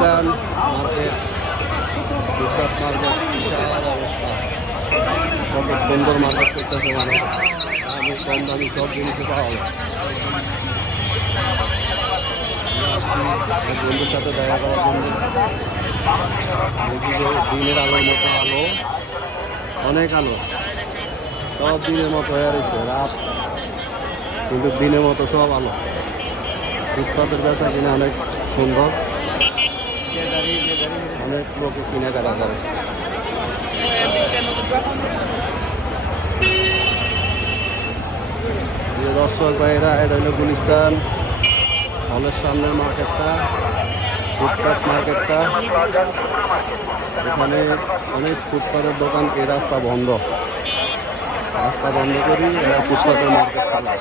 Gulistan market, ফুটপাত market, বিশাল অবস্থা। কত সুন্দর মার্কেট করতেছে মানুষ, দামি কম দামি সব জিনিসই পাওয়া যায়। বন্ধুর সাথে দেখা করার জন্য দেখি যে দিনের আলোর মতো আলো, অনেক আলো, সব দিনের মতো হয়ে রয়েছে রাত, কিন্তু দিনের মতো সব আলো। ফুটপাতের বেচা কিনা অনেক সুন্দর, অনেক লোক কেনাকাটা করে। দর্শক ভাইরা, এটা হলো গুলিস্তান হলের সামনের মার্কেটটা, ফুটপাত মার্কেটটা। এখানে অনেক ফুটপাতের দোকান, এই রাস্তা বন্ধ, রাস্তা বন্ধ করি এরা ফুটপাতের মার্কেট চালায়।